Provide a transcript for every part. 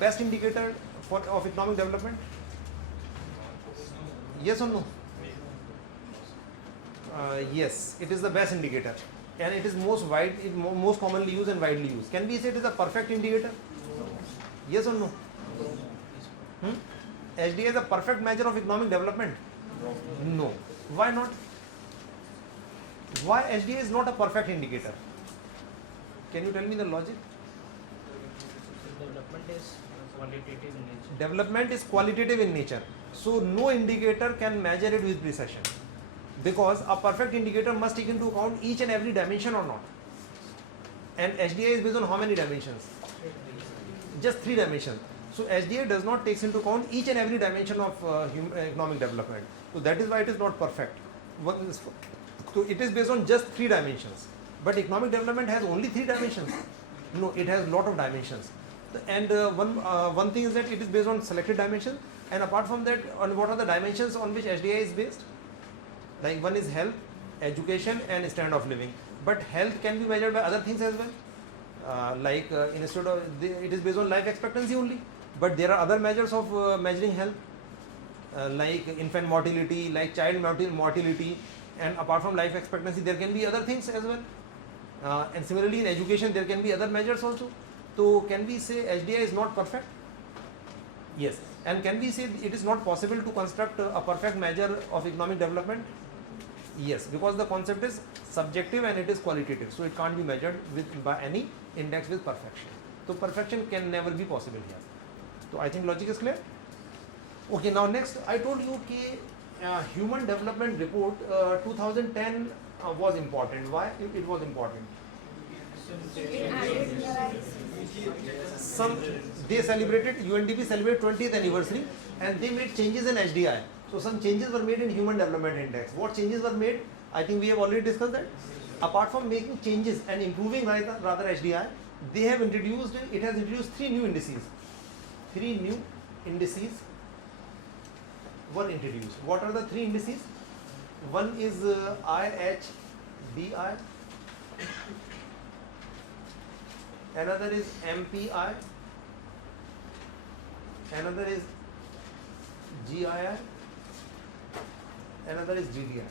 best indicator of economic development? Yes or no? Yes, it is the best indicator, and it is most commonly used and widely used. Can we say it is a perfect indicator? Yes or no? HDI is a perfect measure of economic development? No. Why not? Why HDI is not a perfect indicator? Can you tell me the logic? Development is qualitative in nature. Development is qualitative in nature. So no indicator can measure it with precision, because a perfect indicator must take into account each and every dimension or not. And HDI is based on how many dimensions? Just 3 dimensions. So HDI does not take into account each and every dimension of economic development. So that is why it is not perfect. So it is based on just 3 dimensions. But economic development has only 3 dimensions. No, it has lot of dimensions. And one thing is that it is based on selected dimensions. And apart from that, on what are the dimensions on which HDI is based? Like one is health, education, and standard of living. But health can be measured by other things as well. Instead of it is based on life expectancy only. But there are other measures of measuring health, like infant mortality, like child mortality, and apart from life expectancy, there can be other things as well. And similarly, in education, there can be other measures also. So, can we say HDI is not perfect? Yes. And can we say it is not possible to construct a perfect measure of economic development? Yes, because the concept is subjective and it is qualitative. So, it can't be measured by any index with perfection. So, perfection can never be possible here. So, I think logic is clear. Okay, now next I told you that Human Development Report 2010 was important. Why it was important? They celebrated, UNDP celebrated 20th anniversary, and they made changes in HDI. So some changes were made in Human Development Index. What changes were made? I think we have already discussed that. Apart from making changes and improving rather HDI, they have introduced, it has introduced 3 new indices. 3 new indices were introduced. What are the 3 indices? One is IHBI, another is MPI, another is GII, another is GDI.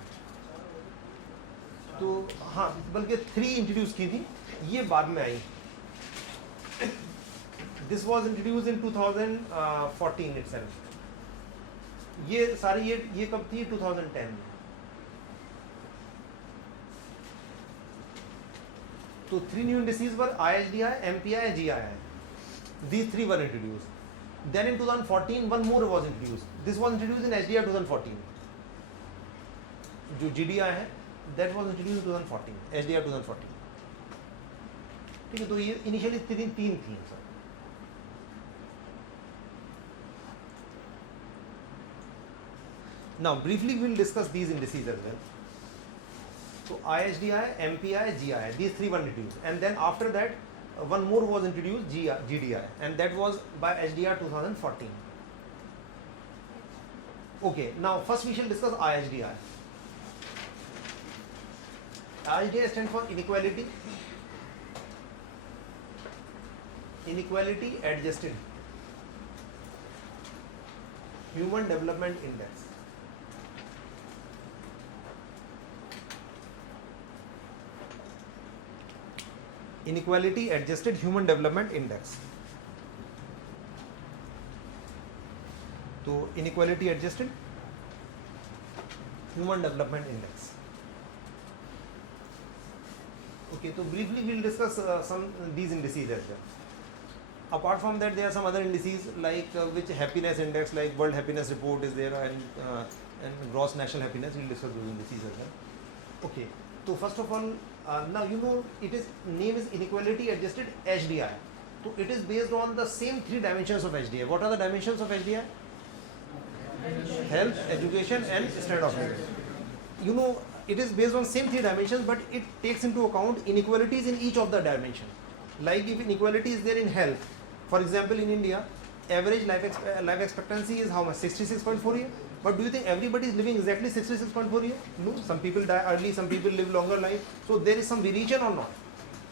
तो हाँ, बल्कि 3 introduce की थी, ये बाद में आई. This was introduced in 2014 itself. ये सारी ये कब थी? 2010. So 3 new indices were IHDI, MPI, and GII. These 3 were introduced. Then in 2014, one more was introduced. This was introduced in HDI 2014. जो GDI है, that was introduced in 2014. HDI 2014. ठीक है, तो ये initially 3 थी sir. Now briefly we will discuss these indices as well. So IHDI, MPI, GI, these 3 were introduced, and then after that one more was introduced, GDI, and that was by HDI 2014. Okay, now first we shall discuss IHDI. IHDI stands for inequality adjusted Human Development Index. Inequality Adjusted Human Development Index. So Inequality Adjusted Human Development Index. Okay, so briefly we will discuss some these indices as well. Apart from that, there are some other indices like which happiness index, like World Happiness Report is there, and gross national happiness. We will discuss those indices as well. Okay, so first of all, now you know it is name is Inequality Adjusted HDI. So it is based on the same 3 dimensions of HDI. What are the dimensions of HDI? Health, education, and standard of living. You know it is based on same 3 dimensions, but it takes into account inequalities in each of the dimensions. Like if inequality is there in health, for example, in India, average life expectancy is how much? 66.4 years. But do you think everybody is living exactly 66.4 years? No. Some people die early, some people live longer life. So there is some variation or not.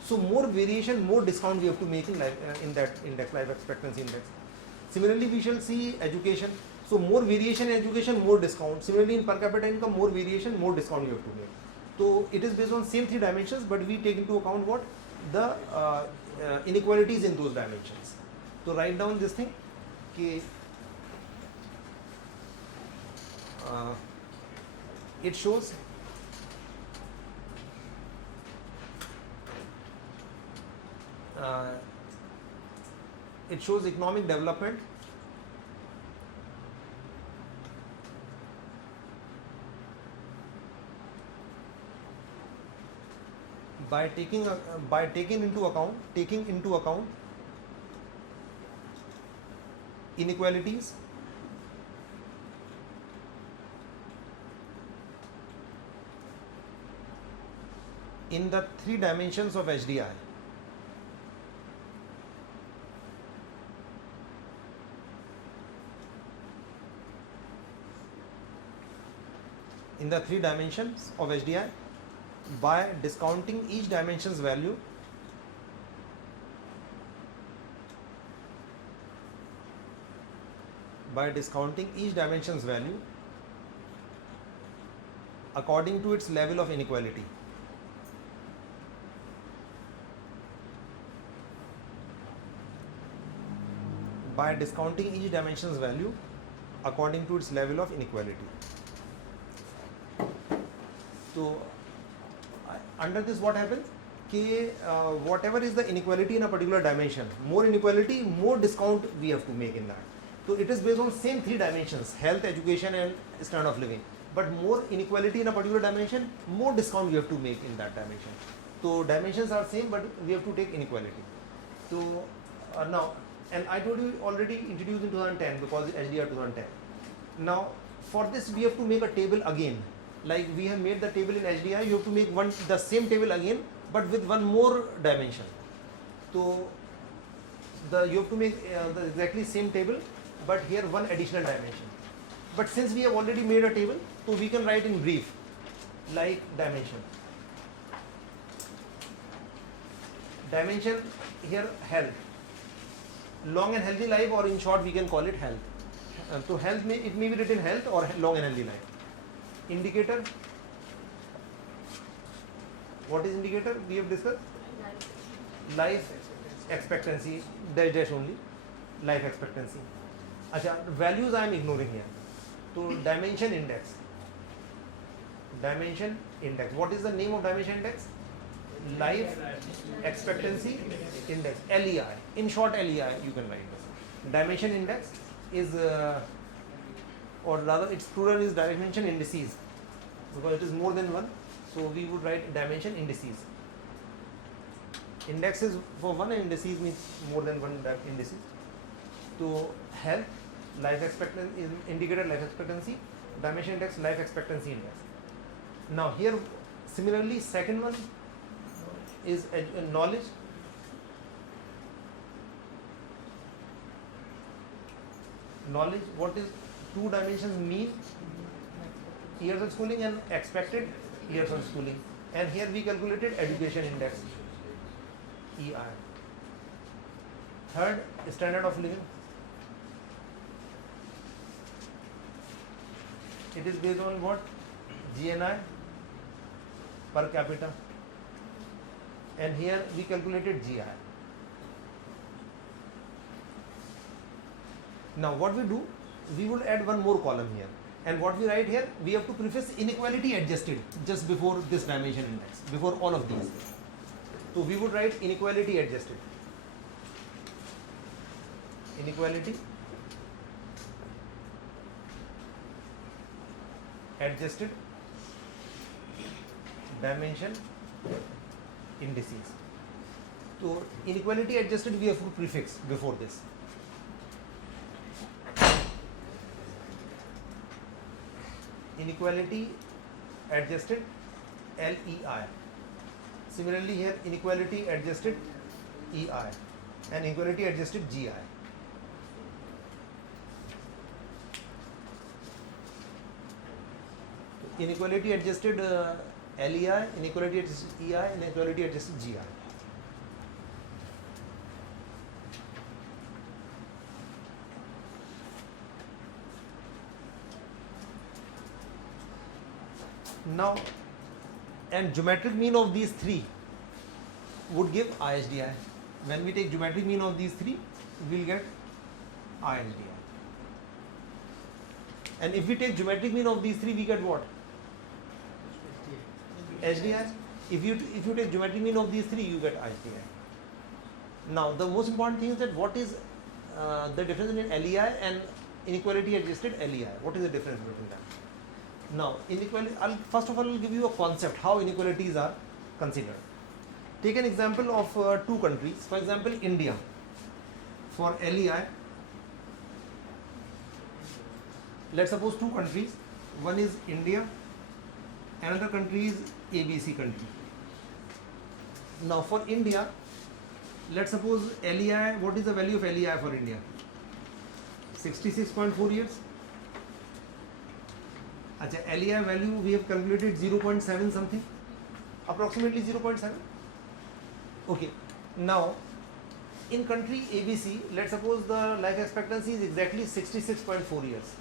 So more variation, more discount we have to make in life, in that index, life expectancy index. Similarly, we shall see education. So more variation in education, more discount. Similarly, in per capita income, more variation, more discount you have to make. So it is based on same three dimensions, but we take into account what the inequalities in those dimensions. So write down this thing. Okay. It shows economic development by taking into account inequalities in the three dimensions of HDI. In the three dimensions of HDI by discounting each dimension's value according to its level of inequality. By discounting each dimension's value according to its level of inequality. So under this what happens? Whatever is the inequality in a particular dimension, more inequality, more discount we have to make in that. So it is based on same three dimensions, health, education and standard of living. But more inequality in a particular dimension, more discount we have to make in that dimension. So dimensions are same, but we have to take inequality. So now, and I told you already introduced in 2010 because HDR 2010. Now for this we have to make a table again. Like we have made the table in HDI, you have to make the same table again, but with one more dimension. So you have to make the exactly same table, but here one additional dimension. But since we have already made a table, so we can write in brief, like dimension. Dimension here health, long and healthy life, or in short we can call it health. So health it may be written health or long and healthy life. Indicator. What is indicator? We have discussed life expectancy, dash only, life expectancy. Acha, values I am ignoring here. So dimension index. Dimension index. What is the name of dimension index? Life expectancy index, LEI. In short, LEI you can write this. Dimension index is or rather its plural is dimension indices, because it is more than one, so we would write dimension indices. Index is for one and indices means more than one indices. So health, life expectancy is indicator life expectancy, dimension index life expectancy index. Now here similarly second one is knowledge. Knowledge, what is two dimensions, mean years of schooling and expected years of schooling, and here we calculated education index, EI. Third, standard of living. It is based on what? GNI per capita, and here we calculated GI. Now what we do, we will add one more column here, and what we write here, we have to preface inequality adjusted just before this dimension index, before all of these. So we would write inequality adjusted. Inequality adjusted dimension indices. So inequality adjusted we have to prefix before this. Inequality adjusted LEI. Similarly here inequality adjusted EI and inequality adjusted GI. Inequality adjusted LEI, inequality adjusted EI, inequality adjusted GI. . Now, and geometric mean of these three would give IHDI. When we take geometric mean of these three, we'll get IHDI. And if we take geometric mean of these three, we get what? HDI. If you take geometric mean of these three, you get HDI. Now, the most important thing is that what is the difference in LEI and inequality adjusted LEI? What is the difference between them? Now, inequality, first of all, I'll give you a concept how inequalities are considered. Take an example of two countries. For example, India. For LEI, let's suppose two countries. One is India, another country is ABC country. Now, for India, let's suppose LEI, what is the value of LEI for India? 66.4 years. Achha, LEI value we have calculated 0.7 something, approximately 0.7. Okay, now in country ABC, let's suppose the life expectancy is exactly 66.4 years.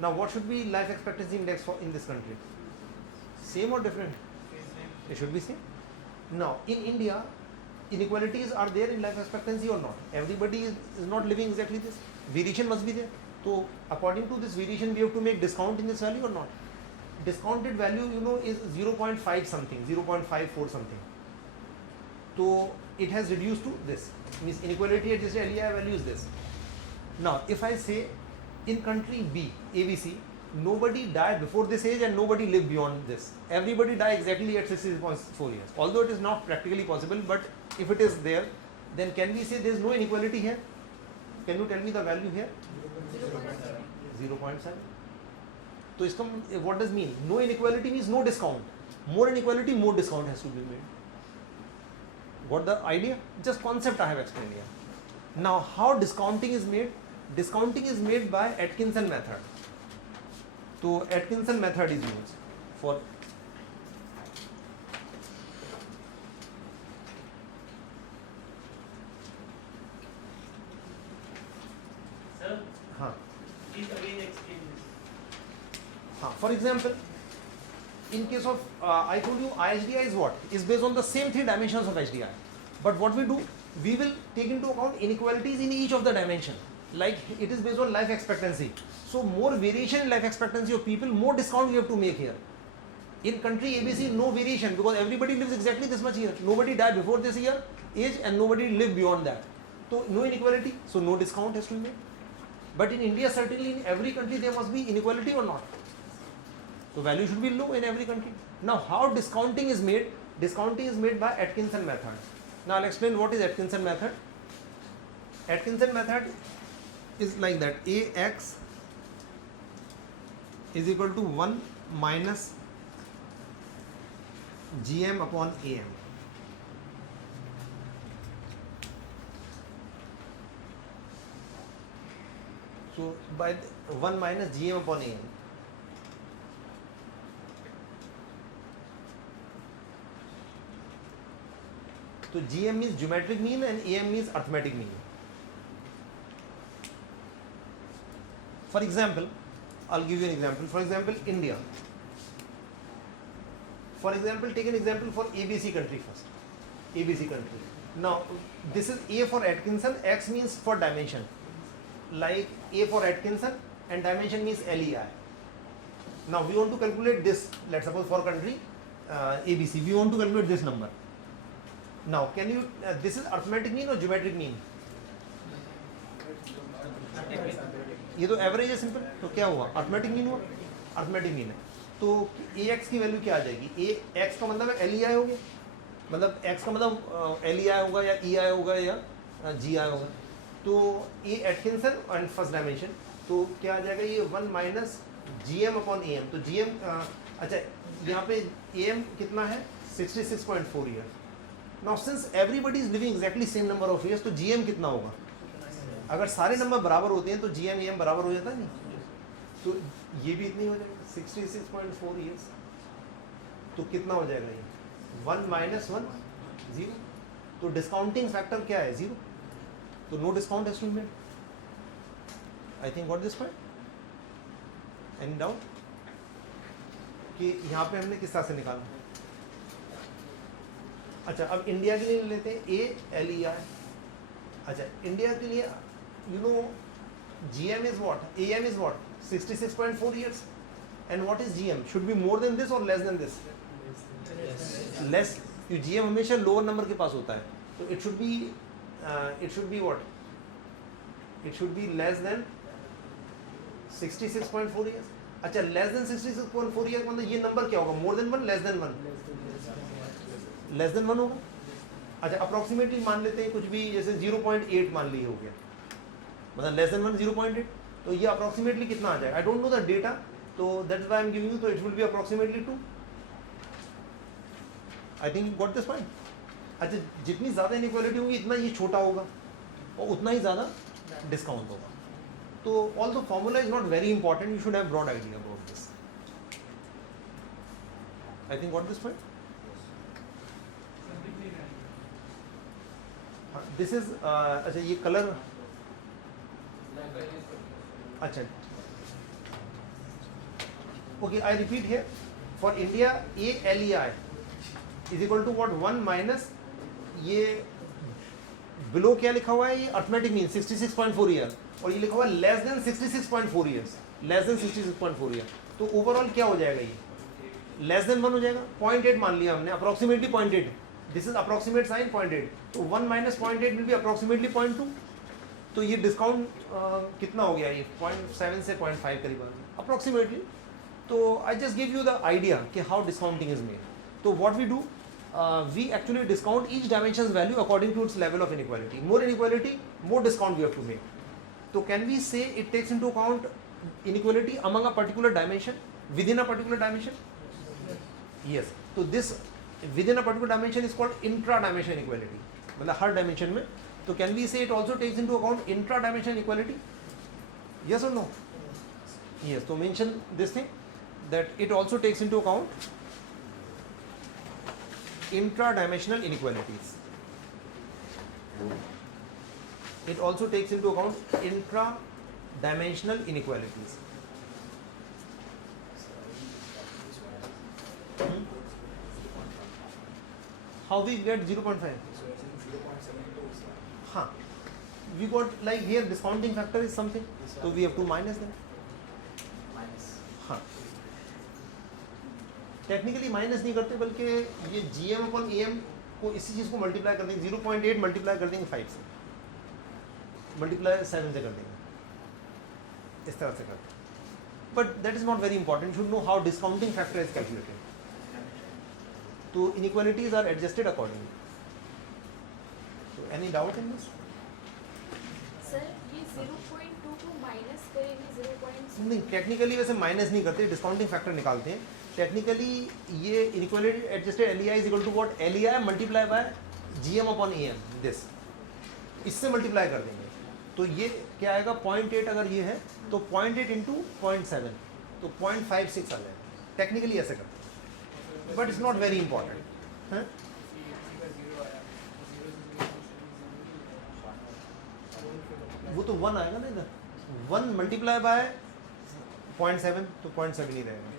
Now, what should be life expectancy index for in this country? Same or different? It should be same. Now, in India, inequalities are there in life expectancy or not? Everybody is not living exactly this. Variation must be there. So, according to this variation, we have to make discount in this value or not? Discounted value, you know, is 0.5 something, 0.54 something. So, it has reduced to this. Means inequality adjusted LEI value is this. Now, if I say in country B, ABC, nobody died before this age and nobody lived beyond this. Everybody died exactly at 66.4 years. Although it is not practically possible, but if it is there, then can we say there is no inequality here? Can you tell me the value here? 0.7. So, what does mean? No inequality means no discount. More inequality, more discount has to be made. What the idea? Just concept I have explained here. Now, how discounting is made? Discounting is made by Atkinson method. So, Atkinson method is used for Sir, हाँ. please again explain this. हाँ. For example, in case of I told you IHDI is what? Is based on the same three dimensions of HDI. But what we do, we will take into account inequalities in each of the dimension. Like it is based on life expectancy. So more variation in life expectancy of people, more discount we have to make here. In country ABC, no variation because everybody lives exactly this much year. Nobody died before this year age and nobody lived beyond that. So no inequality, so no discount has to be made. But in India, certainly in every country there must be inequality or not. So value should be low in every country. Now how discounting is made? Discounting is made by Atkinson method. Now I'll explain what is Atkinson method. Atkinson method is like that. AX is equal to 1 minus GM upon AM. So by 1 minus GM upon AM. So GM means geometric mean and AM means arithmetic mean. For example, I'll give you an example. For example, India. For example, take an example for ABC country first. ABC country. Now, this is A for Atkinson, X means for dimension. Like A for Atkinson and dimension means LEI. Now, we want to calculate this, let's suppose for country ABC, we want to calculate this number. Now, can you, this is arithmetic mean or geometric mean? ये तो average है simple. तो क्या हुआ? Arithmetic mean हुआ. Arithmetic mean है तो ए x की वैल्यू क्या आ जाएगी? ए एक्स का मतलब है एल ई आई हो गया. मतलब एक्स का मतलब एल ई आई होगा या ई आई होगा या जी आई होगा. तो A Atkinson and first dimension तो क्या आ जाएगा? ये 1 minus G M upon A M. तो जी एम अच्छा यहाँ पे ए एम कितना है? 66.4 year. Now since everybody is living exactly same number of years तो जी एम कितना होगा? अगर सारे नंबर बराबर होते हैं तो जी एम ए एम बराबर हो जाता है नहीं. तो ये भी इतनी हो जाएगा 66.4 ईयर्स. तो कितना हो जाएगा ये? 1 माइनस 1 0. तो डिस्काउंटिंग फैक्टर क्या है? 0. तो no discount has to be made. I think what this point. Any doubt कि यहाँ पे हमने किस तरह से निकाला? अच्छा, अब इंडिया के लिए लेते हैं ALEI. अच्छा, इंडिया के लिए you know GM is what? AM is what? 66.4 years. And what is GM? Should be more than this or less than this? Less. क्योंकि GM हमेशा लोअर नंबर के पास होता है, तो it should be what? It should be less than 66.4 years. अच्छा, less than 66.4 years मतलब ये number क्या होगा? More than 1, less than 1? Less than 1 होगा. अच्छा, अप्रोक्सीमेटली मान लेते हैं कुछ भी, जैसे 0.8 मान ली हो गया, मतलब लेस देन 1 0.8, तो ये अप्रोक्सीमेटली कितना आ जाएगा? I don't know the data, तो that's why I am giving you, तो it will be approximately 2. I think you got this point. अच्छा, जितनी ज़्यादा इनइक्वालिटी होगी इतना ये छोटा होगा और उतना ही ज़्यादा डिस्काउंट होगा. तो also formula is not very important, you should have broad idea about this. I think got this point. This is अच्छा, ये कलर, अच्छा, okay, I repeat here. For India ALEI is equal to what? 1 minus ये below क्या लिखा हुआ है? ये arithmetic mean 66.4 year, और ये लिखा हुआ है less than 66.4 years, less than 66.4 year. तो ओवरऑल क्या हो जाएगा? ये लेस देन 1 हो जाएगा. 0.8 मान लिया हमने, approximately 0.8. This is approximate sign 0.8, तो 1 माइनस 0.8 विल बी अप्रोक्सीमेटली 0.2. तो ये डिस्काउंट कितना हो गया? ये 0.7 से 0.5 करीब अप्रोक्सीमेटली. तो I just give you the idea कि हाउ डिस्काउंटिंग इज मेड. तो what we do, we actually discount each dimension's value according to its level of inequality. More inequality, more discount we have to make. So can we say it takes into account inequality among a particular dimension, within a particular dimension? Yes. So this within a particular dimension is called intra-dimension inequality. मतलब हर dimension में. So can we say it also takes into account intra-dimension inequality? Yes or no? Yes. So mention this thing, that it also takes into account intra-dimensional inequalities. It also takes into account intra-dimensional inequalities. How we get 0.5? हाँ, we got like here discounting factor is something, so we have to minus them. हाँ, technically minus नहीं करते, बल्कि ये GM upon AM को इसी चीज़ को multiply कर देंगे. 0.8 मल्टीप्लाई कर देंगे 5 से, मल्टीप्लाई 7 से कर देंगे, इस तरह से करते हैं. But that is not very important. You should know how discounting factor is calculated. तो इनइक्वालिटीज आर एडजस्टेड अकॉर्डिंगली. तो any doubt in this? Sir ये 0.2 को माइनस करेंगे 0.2. नहीं, टेक्निकली वैसे माइनस नहीं करते, डिस्काउंटिंग फैक्टर निकालते हैं. टेक्निकली ये inequality adjusted LEI is equal to what? LEI multiply by GM upon AM. This इससे मल्टीप्लाई कर देंगे, तो ये क्या आएगा? 0.8 अगर ये है तो 0.8 इंटू 0.7, तो 0.56 आ जाएगा. टेक्निकली ऐसे करते हैं, but it's not very important. वो तो 1 आएगा ना इधर. 1 मल्टीप्लाई बाय 0.7, तो 0.7 ही रहेगा.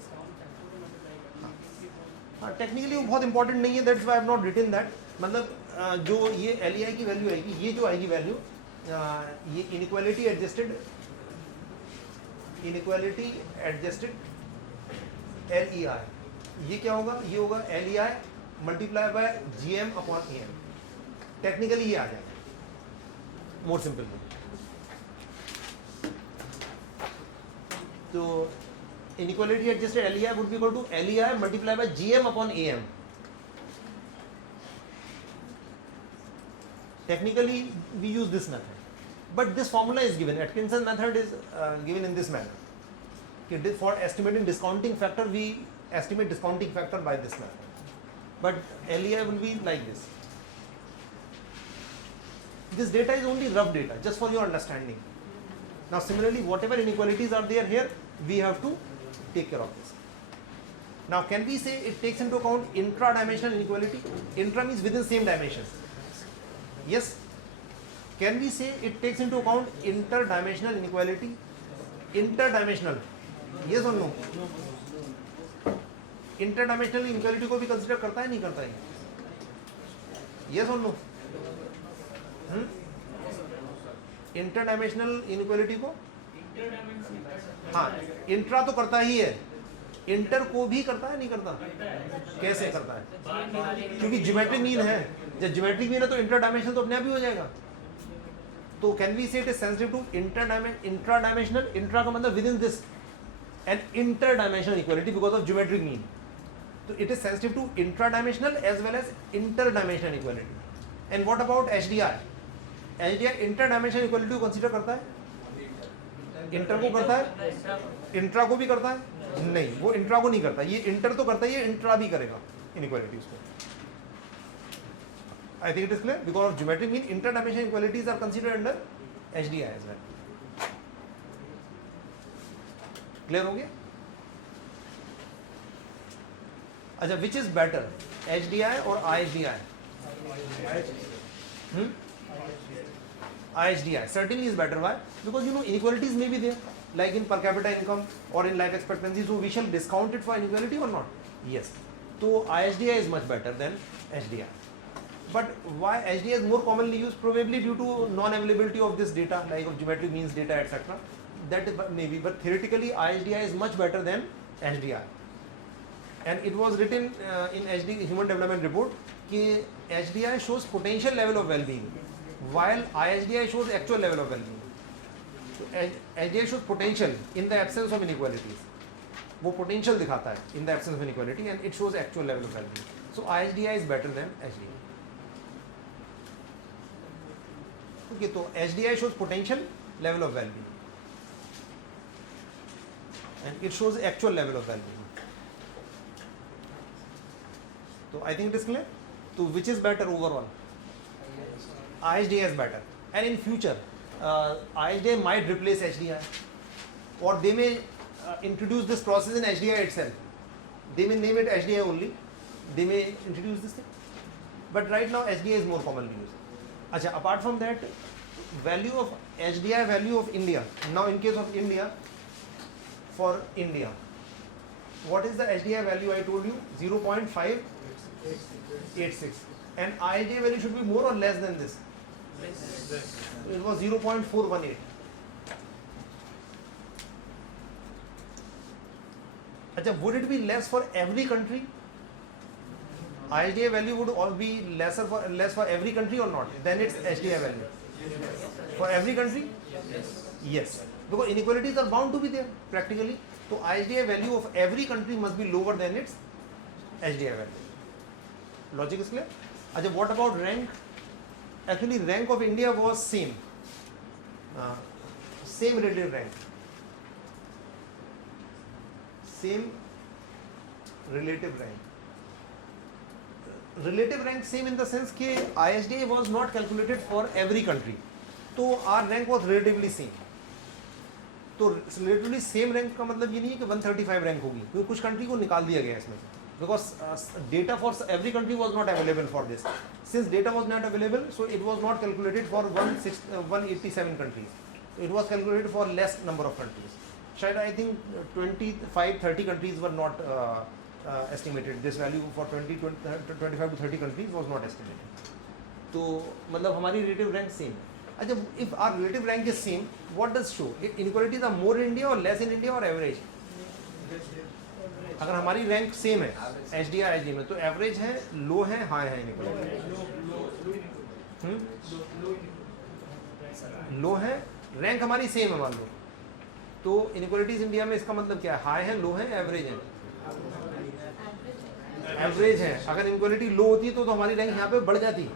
हाँ, टेक्निकली वो बहुत इंपॉर्टेंट नहीं है, that's why I have not written that. मतलब जो ये LEI की वैल्यू आएगी, ये जो आएगी वैल्यू, ये इनइक्वालिटी एडजस्टेड LEI, ये क्या होगा? ये होगा LEI multiply by GM upon AM. Technically ये आ जाएगा, मोर सिंपल. तो inequality adjusted LEI would be equal to LEI multiplied by GM upon AM. Technically we use this method, but this formula is given. Atkinson method is given in this manner. Okay, for estimating discounting factor, we estimate discounting factor by this method, but LEI will be like this. This data is only rough data, just for your understanding. Now similarly, whatever inequalities are there here, we have to take care of this. Now can we say it takes into account intra-dimensional inequality? Intra means within same dimensions. Yes. Can we say it takes into account interdimensional inequality? Interdimensional yes और no? Inter dimensional inequality को भी consider करता है नहीं करता है? Yes और no? Inter dimensional inequality को हाँ इंट्रा तो करता ही है, इंटर को भी करता है नहीं करता? कैसे करता है? क्योंकि ज्योमेट्रिक मीन है, जब ज्योमेट्रिक मीन है तो इंटर डायमेंशनल तो अपने आप ही हो जाएगा। तो can we say it is sensitive to intra dimensional? Intra का मतलब within this and inter dimensional equality because of geometric mean. तो it is sensitive to intra dimensional as well as inter dimensional equality. And what about HDR? HDR inter dimensional equality को consider करता है? Inter को करता है, intra को भी करता है? नहीं, वो इंट्रा को नहीं करता, ये इंटर तो करता है, ये इंट्रा भी करेगा इनइक्वालिटीज को। I think it is clear because of geometric mean interdimensional inequalities are considered under HDI as well. Clear हो गया? अच्छा, which is better, HDI or IHDI? IHDI certainly is better. Why? Because you know inequalities may be there, like in per capita income or in life expectancy. So we shall discount it for inequality or not? Yes. So IHDI is much better than HDI. But why HDI is more commonly used? Probably due to non-availability of this data, like of geometric means data, etc. That maybe, but theoretically IHDI is much better than HDI. And it was written in HDI Human Development Report कि HDI shows potential level of well-being, while IHDI shows actual level of well-being. So HDI shows potential in the absence of inequalities. वो potential दिखाता है in the absence of inequality, and it shows actual level of well-being. So IHDI is better than HDI. Okay, तो HDI shows potential level of well-being and it shows actual level of well-being. So I think it is clear. So which is better overall? IHDI is better, and in future IHDI might replace HDI, or they may introduce this process in HDI itself. They may name it HDI only, they may introduce this thing, but right now HDI is more commonly used. Achha, apart from that, value of HDI, value of India. Now in case of India, for India, what is the HDI value? I told you 0.586, and IHDI value should be more or less than this? It was 0.418. Achha, would it be less for every country? IHDI value would all be less for every country or not? Then its HDI value for every country? Yes, because inequalities are bound to be there practically. So IHDI value of every country must be lower than its HDI value. Logic is clear? Achha, what about rank? Actually, rank of India was same relative rank. Same relative rank. Relative rank same in the sense कि IHDI was not calculated for every country, तो our rank was relatively same. तो relatively same rank का मतलब ये नहीं है कि 135 rank होगी, क्योंकि कुछ कंट्री को निकाल दिया गया इसमें, because data for every country was not available for this. Since data was not available, so it was not calculated for 187 countries. It was calculated for less number of countries. शायद I think 25-30 countries were not estimated. This value for 25 to 30 countries was not estimated. तो मतलब हमारी relative rank same. अच्छा, if our relative rank is same, what does show? Inequalities are more in India or less in India or average? अगर हमारी rank same है HDI IHDI में, तो average है, लो है, हाई है इनइक्वालिटी? लो है, रैंक हमारी सेम है मान लो, तो इनइक्वालिटीज इंडिया में इसका मतलब क्या है? हाई है, लो है, एवरेज है? एवरेज है। अगर इनइक्वालिटी लो होती तो हमारी रैंक यहाँ पे बढ़ जाती,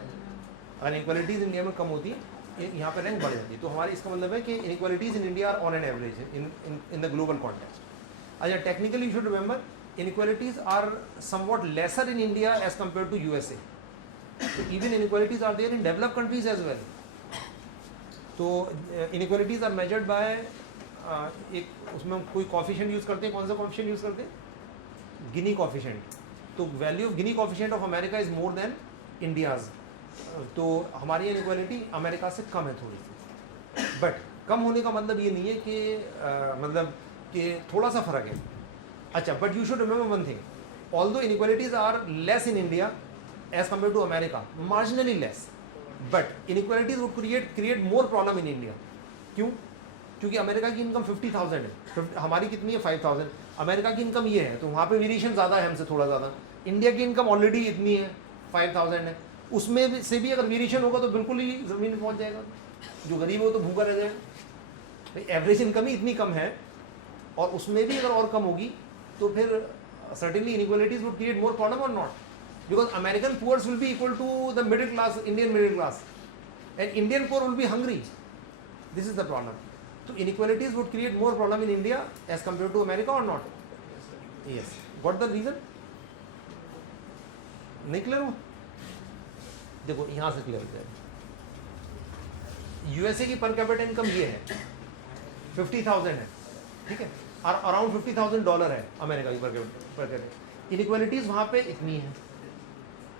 अगर इनइक्वालिटीज इंडिया में कम होती यहाँ पे रैंक बढ़ जाती। तो हमारी इसका मतलब है कि inequalities in India are on an average in the global context. अच्छा, technically you should remember inequalities are somewhat lesser in India as compared to USA. So even inequalities are there in developed countries as well. तो inequalities are measured by एक उसमें हम कोई coefficient use करते हैं, कौन सा coefficient यूज़ करते हैं? Gini coefficient. तो value of Gini coefficient of America is more than India's. तो हमारी inequality अमेरिका से कम है थोड़ी सी, बट कम होने का मतलब ये नहीं है कि मतलब कि थोड़ा सा फर्क है. अच्छा, but you should remember one thing, although inequalities are less in India as compare to America, marginally less, but inequalities would create more problem in India. क्यों? क्योंकि अमेरिका की इनकम 50,000 है, हमारी कितनी है 5,000. अमेरिका की इनकम ये है तो वहाँ पे वेरिएशन ज़्यादा है हमसे, थोड़ा ज़्यादा. इंडिया की इनकम ऑलरेडी इतनी है 5,000 है, उसमें से भी अगर वेरिएशन होगा तो बिल्कुल ही ज़मीन पहुँच जाएगा. जो गरीब है वो तो भूखा रह जाएगा. भाई एवरेज इनकम ही इतनी कम है और उसमें भी अगर और कम होगी तो फिर certainly inequalities would create more problem और not, because American poors will be equal to the middle class, Indian middle class, and Indian poor will be hungry. This is the problem. So inequalities would create more problem in India as compared to America or not? Yes. What the reason? नहीं clear हो? देखो यहाँ से clear हो जाएगा. USA की per capita income ये है 50,000 है, ठीक है, और अराउंड $50,000 है अमेरिका की पर कैपिटा. इनइक्वालिटीज वहाँ पे इतनी है.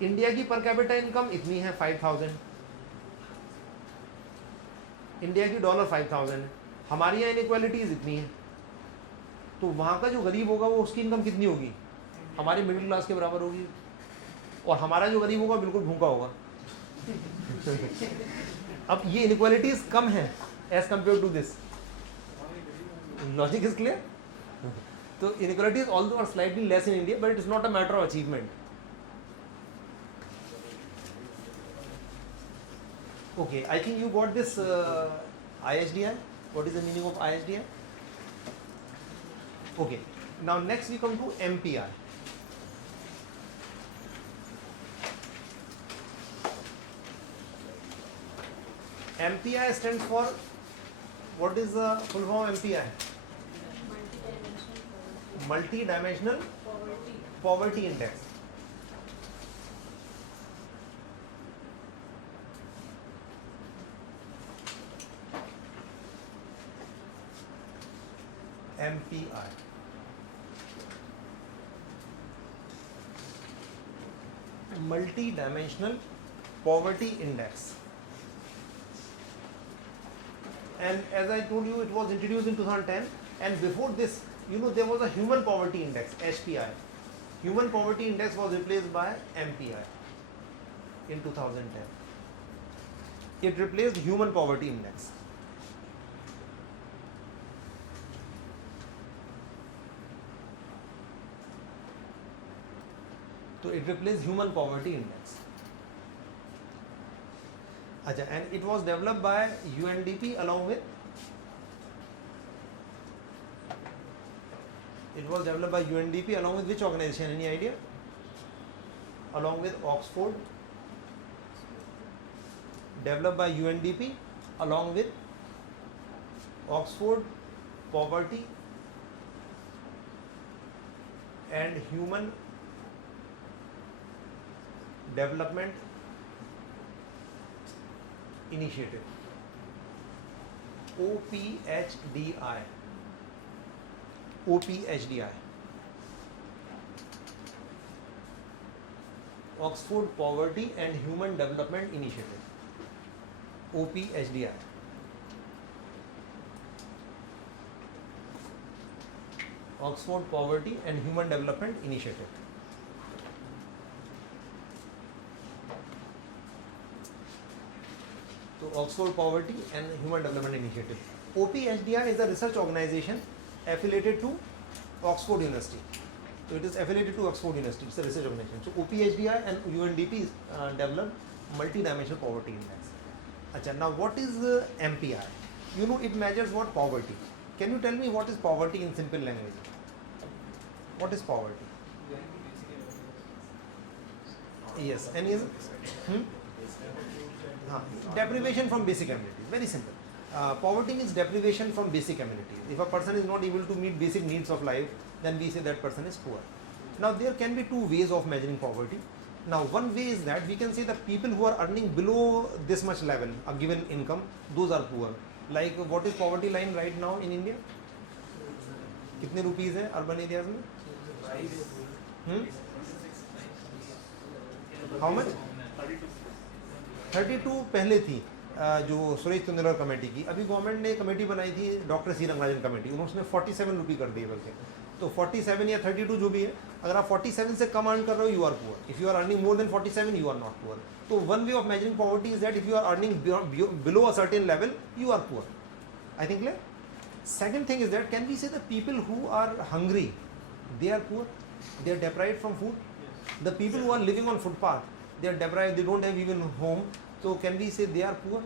इंडिया की पर कैपिटा इनकम इतनी है 5,000, इंडिया की $5,000 है. हमारी यहाँ इनइक्वालिटीज इतनी है, तो वहाँ का जो गरीब होगा वो उसकी इनकम कितनी होगी? हमारी मिडिल क्लास के बराबर होगी, और हमारा जो गरीब होगा बिल्कुल भूखा होगा. अब ये इनइक्वालिटीज कम है as compare to this. Logic is clear? तो inequalities although are slightly less in India, but it is not a matter of achievement. Okay, I think you got this ISDI. What is the meaning of ISDI? Okay, now next we come to MPI. MPI stands for, what is the full form of MPI? Multi-dimensional poverty index. MPI. Multi-dimensional poverty index. And as I told you, it was introduced in 2010. And before this, you know, there was a human poverty index, HPI. Human poverty index was replaced by MPI in 2010. It replaced human poverty index. So it replaced human poverty index. Acha, and it was developed by UNDP along with which organization? Any idea? Along with Oxford. Developed by UNDP along with Oxford Poverty and Human Development Initiative, OPHDI. Oxford Poverty and Human Development Initiative, OPHDI. Oxford Poverty and Human Development Initiative. So Oxford Poverty and Human Development Initiative. OPHDI is a research organization affiliated to Oxford University. So it is affiliated to Oxford University. It's a research organization. So OPHDI and UNDP developed multi-dimensional poverty index. Achha, now what is MPI? You know, it measures what? Poverty. Can you tell me what is poverty in simple language? What is poverty? Yes. Any other? Deprivation from basic amenities. Very simple. Poverty means deprivation from basic amenities. If a person is not able to meet basic needs of life, then we say that person is poor. Now there can be two ways of measuring poverty. Now one way is that we can say that people who are earning below this much level, a given income, those are poor. Like what is poverty line right now in India? कितने rupees है urban areas में? How much? 32 पहले थी. जो Suresh Tendulkar committee की, अभी government ने committee बनाई थी डॉक्टर सी रंगराजन कमेटी, उन्होंने 47 रुपये कर दिए बल्कि, तो 47 या 32 जो भी है, अगर आप 47 से कम अर्न कर रहे हो you are poor, if you are earning more than 47 you are not poor. तो one way of measuring poverty is that if you are earning below a certain level you are poor. I think clear. Second thing is that can we say the people who are hungry, they are poor, they are deprived from food. The people who are living on footpath, they are deprived, they don't have even home, so can we say they are poor?